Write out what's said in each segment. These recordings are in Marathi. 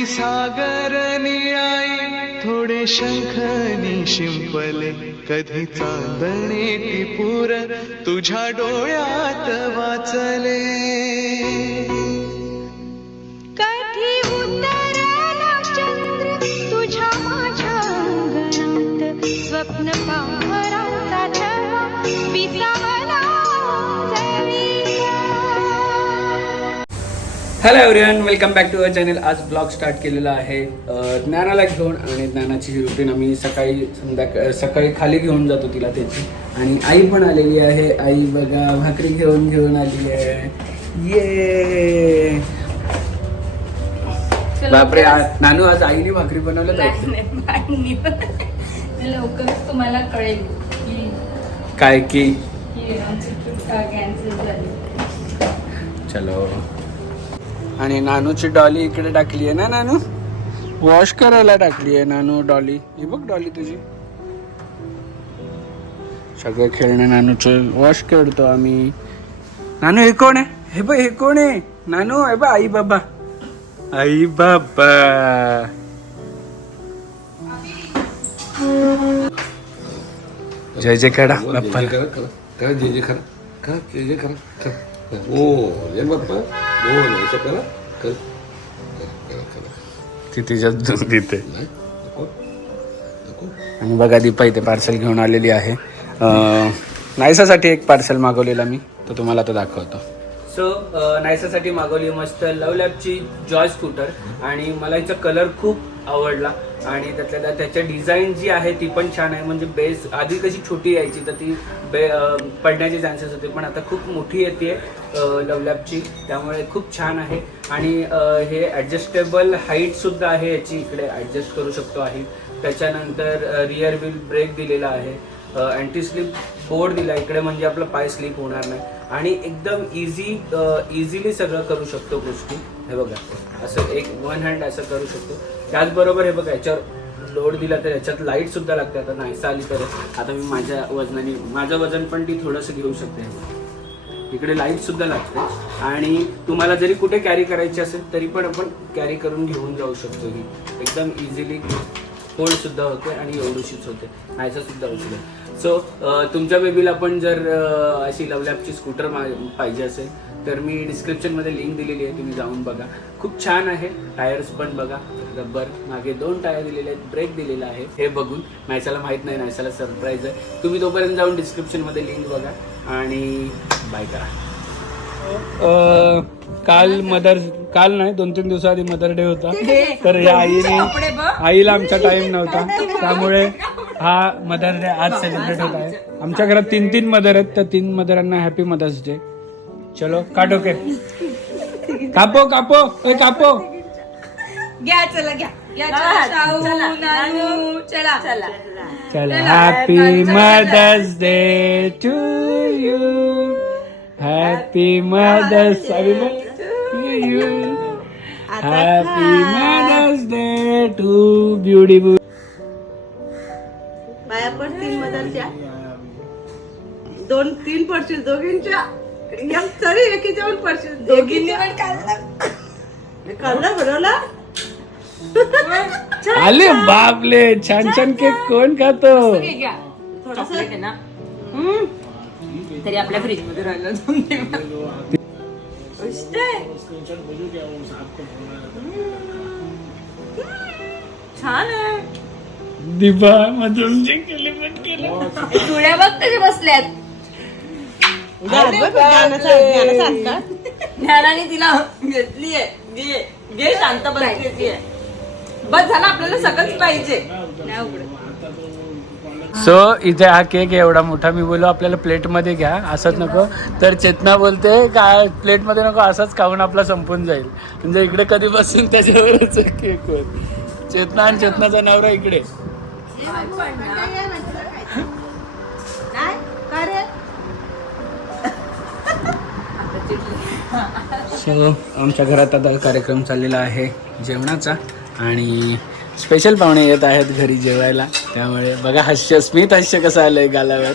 कधी सागर निळाई थोडे शंखनी शिंपले, कधी चांदणे ती पुर तुझ्या डोळ्यात वाचले. कधी उतरला चंद्र तुझ्या माझ्या अंगणात, स्वप्न पाहराचा छवा विसावला जळीला. Hello everyone, welcome back to our channel. आज ब्लॉग स्टार्ट केलेला आहे ज्ञानाला घेऊन, आणि ज्ञानाची ही रुटीन आम्ही सकाळी खाली घेऊन जातो तिला त्याची. आणि आई पण आलेली आहे. आई बघा भाकरी घेऊन आलेली आहे. ये बापरे, नानू आज आईने भाकरी बनवलं लवकरच तुम्हाला कळेल की काय की आमची ट्रिप का कॅन्सल झाली. चलो. आणि नानूची डॉली इकडे टाकली आहे ना, नानू वॉश करायला टाकली आहे नानू डॉली. ही बघ डॉली तुझी. सगळे खेळणे नानूचे वॉश करतो आम्ही. नानू हे कोण आहे? हे बघ हे कोण आहे नानू? हे बघ आई बाबा. आई बाबा जय जय करा बाप्पा. करा जे जे करा करा जे जे करा करा. ओ जय बाप्पा. ओ असं करा कर करा करा. ती तिच्यात तिथे. नाही नको नको. आणि बघा दीपा इथे पार्सल घेऊन आलेली आहे. नायसासाठी एक पार्सल मागवलेला मी, तो तुम्हाला आता दाखवतो. सो नायसासाठी मागवली मस्त लव लॅबची जॉय स्कूटर. आणि मला हिचा कलर खूप आवडला. आणि त्यातल्या त्याच्या डिझाईन जी आहे ती पण छान आहे. म्हणजे बेस आधी कशी छोटी यायची तर ती पडण्याचे चान्सेस होते, पण आता खूप मोठी येते लव लॅबची, त्यामुळे खूप छान आहे. आणि हे ॲडजस्टेबल हाईटसुद्धा आहे याची, इकडे ॲडजस्ट करू शकतो आहे. त्याच्यानंतर रिअर व्हील ब्रेक दिलेला आहे. अँटी स्लिप बोर्ड दिला इकडे, म्हणजे आपला पाय स्लिप होणार नाही. आणि एकदम इझिली सगळं करू शकतो गोष्टी. हे बघा असं एक वन हँड असं करू शकतो. त्याचबरोबर हे बघा याच्यावर लोड दिला तर याच्यात लाईट सुद्धा लागते. आता नाहीसा आली तर आता मी माझ्या वजनाने, माझं वजन पण ती थोडंसं घेऊ शकते. इकडे लाईट सुद्धा लागते. आणि तुम्हाला जरी कुठे कॅरी करायची असेल तरी पण आपण कॅरी करून घेऊन जाऊ शकतो. ही एकदम इझिली फोल्ड सुद्धा होते आणि एवढीशीच होते. नाहीसा सुद्धा उचल. सो तुमच्या बेबीला पण जर अशी लव लॅबची स्कूटर पाहिजे असेल तर मी डिस्क्रिप्शनमध्ये लिंक दिलेली आहे, तुम्ही जाऊन बघा. खूप छान आहे. टायर्स पण बघा, रबर मागे 2 टायर दिलेले आहेत, ब्रेक दिलेला आहे. हे बघून नायसाला माहीत नाही, नायसाला सरप्राईज आहे. तुम्ही तोपर्यंत जाऊन डिस्क्रिप्शनमध्ये लिंक बघा आणि बाय करा. काल नाही 2-3 दिवसाआधी मदर डे होता. तर या आईला आमचा टाइम नव्हता, त्यामुळे हा मदर डे आज सेलिब्रेट होत आहे. आमच्या घरात 3 मदर आहेत, तर 3 मदरांना हॅपी मदर्स डे. चलो काटो के कापो कापो कापो घ्या चला घ्या चला चला चला. Happy mother's day to you. Happy mother's to you. Happy mother's day to beautiful. बाया पण 3 मदरच्या 2-3 पडशील दोघींच्या. तरी एकीच्या पण पडशील दोघींनी पण खाल्ला बनवला. आले बापले, छान छान केक कोण खातो? चॉकलेट आहे ना, तरी आपल्या फ्रीज मध्ये राहिलं. छान आहे. दिभा मधून जे केले पण केलं. चुड्या बघ कसे बसल्यात. ज्ञानाने तिला घेतलीये. घे शांत बसली. बस झालं, आपल्याला सगळंच पाहिजे. सो इथे हा केक एवढा मोठा. मी बोललो आपल्याला प्लेटमध्ये घ्या, असंच नको. तर चेतना बोलते काय प्लेटमध्ये नको, असंच खाऊन आपला संपून जाईल. म्हणजे इकडे कधी बसून त्याच्यावरच केक होत. चेतना आणि चेतनाचा नवरा इकडे. सो आमच्या घरात आता कार्यक्रम चाललेला आहे जेवणाचा. आणि स्पेशल पाहुणे येत आहेत घरी जेवायला, त्यामुळे बघा हास्य, स्मित हास्य कसं आलंय गालावर.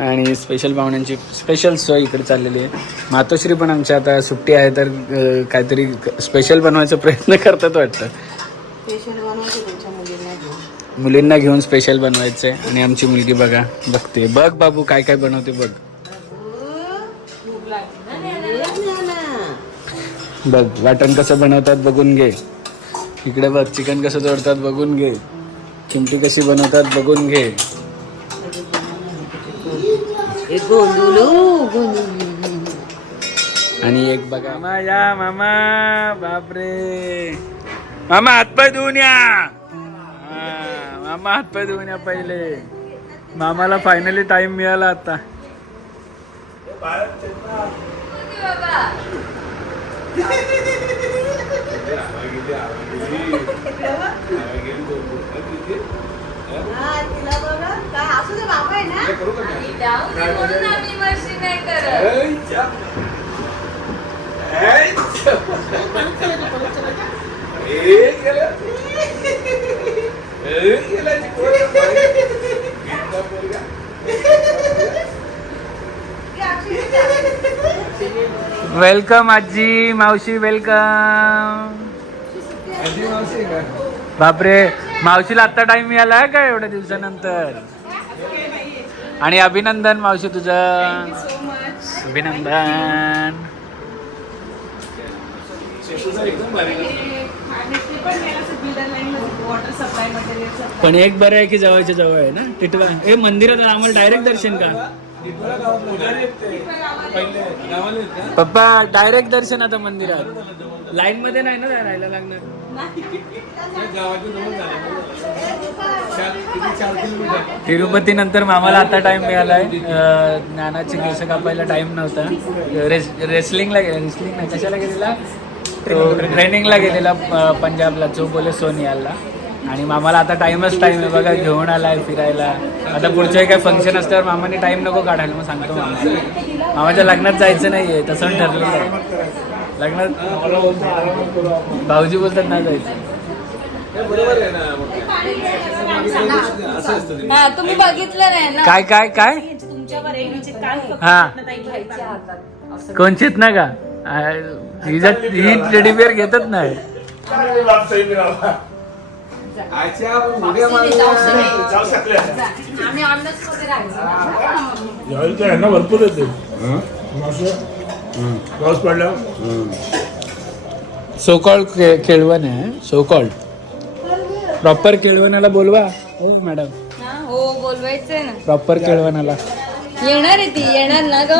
आणि स्पेशल पाहुण्यांची स्पेशल सोय इकडे चाललेली आहे. मातोश्री पण आमच्या आता सुट्टी आहे तर काहीतरी स्पेशल बनवायचा प्रयत्न करतात वाटतं. मुलींना घेऊन स्पेशल बनवायचं आहे. आणि आमची मुलगी बघते बघ बाबू काय काय बनवते बघ. बघ वाटण कसं बनवतात बघून घे. इकडे बघ चिकन कसं तोडतात बघून घे. चिमटी कशी बनवतात बघून घे. आणि एक बघा मामा या मामा. बापरे मामा हातपाय धुवून या. मामा हातपाय धुवून या पहिले. मामाला फायनली टाइम मिळाला आता. वेलकम आजी मावशी वेलकम. बापरे मावशीला आत्ता टाइम मिळाला का एवढ्या दिवसानंतर. आणि अभिनंदन मावशी तुझं. अभिनंदन. पण एक बरं आहे की जवळच्या जवळ आहे ना टिटवा. हे मंदिरात आम्हाला डायरेक्ट दर्शन का पप्पा. डायरेक्ट दर्शन आता मंदिरात. लाईन मध्ये नाही ना राहायला लागणार. तिरुपती नंतर मामाला आता टाइम मिळालाय. ज्ञानाची केस कापायला टाइम नव्हता. रेसलिंगला रेसलिंग नाही कशाला गेलेला तो ट्रेनिंगला गेलेला पंजाबला चोबोले सोनियाला. आणि मामाला आता टाइम आहे बघा. घेऊन आलाय फिरायला. आता पुढच्या काही फंक्शन असल्यावर मामाने टाइम नको काढायला. मग सांगतो मामाच्या लग्नात जायचं नाहीये तसं ठरलेलं आहे. लग्नात भाऊजी बोलतात नाही जायचं. तुम्ही बघितलं नाही ना काय काय काय हा कोणचीच ना का ही टेडीबिअर घेतच नाही. भरपूर येते पाऊस पडला. सोकॉल्ड केळवण आहे. सोकॉल्ड प्रॉपर केळवणाला बोलवा हो मॅडम. हो बोलवायचंय ना प्रॉपर केळवणाला. येणार आहे ती. येणार ना ग.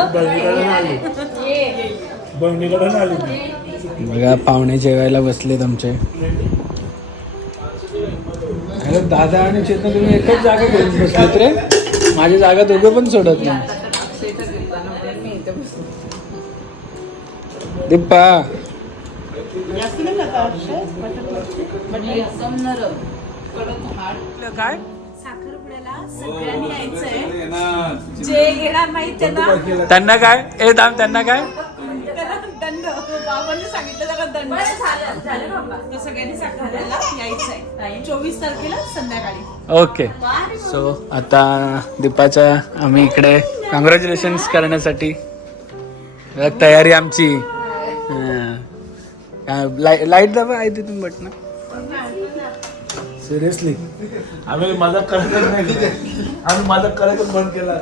बहिणीकडे आली. बघा पाहुणे जेवायला बसलेत आमचे. अरे दादा आणि चेतन तुम्ही एकच जागा घेऊन बसलेत रे. माझी जागा दोघे पण सोडत नाही. दीपा काय सगळ्यांनी यायचंय. जे घेणार नाही त्यांना काय ए दाम त्यांना काय दंड. बाबांनी सांगितलं जरा दंड. तर सगळ्यांनी साखरपुड्याला यायचंय 24 तारखेला संध्याकाळी. ओके. सो आता दीपाच्या आम्ही इकडे कॉंग्रॅच्युलेशन्स करण्यासाठी तयारी आमची. लाईट दाबा आहे तिथून बटन. सिरियसली आम्ही मजाक करायचं नाही. आम्ही मजाक करायचं बंद केला.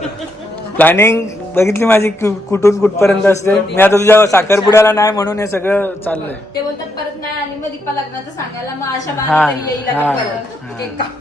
प्लॅनिंग बघितली माझी कुठून कुठपर्यंत असते. मी आता तुझ्या साखरपुड्याला नाही म्हणून हे सगळं चाललंय. ते बोलतात परत नाही आणि मग दीपा लग्नाचं सांगायला मग अशा हा, बाहेर येईल हा, परत. हा. केक काप.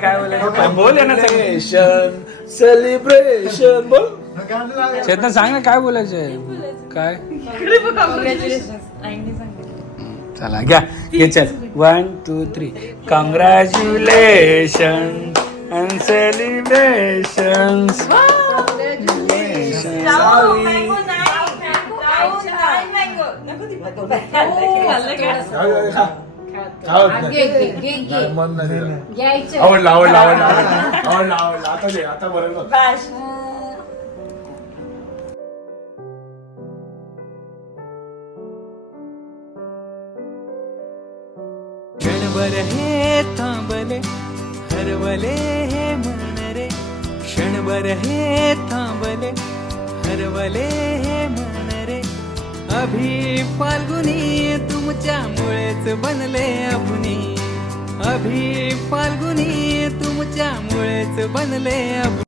काय बोलायचं बोल ना सगळे सेलिब्रेशन बोल. चेतन सांग ना काय बोलायचंय काय. चला घ्या घे चल 1 2 3 कॉंग्रॅच्युलेशन अँड सेलिब्रेशन्स. काय होत नाही. नाही, मन नाही दिलं. आवडला आवडला आवडला आवडला आवडला आवडला आता दे आता बरोबर बस. क्षणभर हे थांबले हरवले हे मन रे क्षणभर हे थांबले हरवले हे मन रे अभि फाल्गुनी तुमच्यामुळेच बनले अभुनी अभि फाल्गुनी तुमच्यामुळेच बनले अभुनी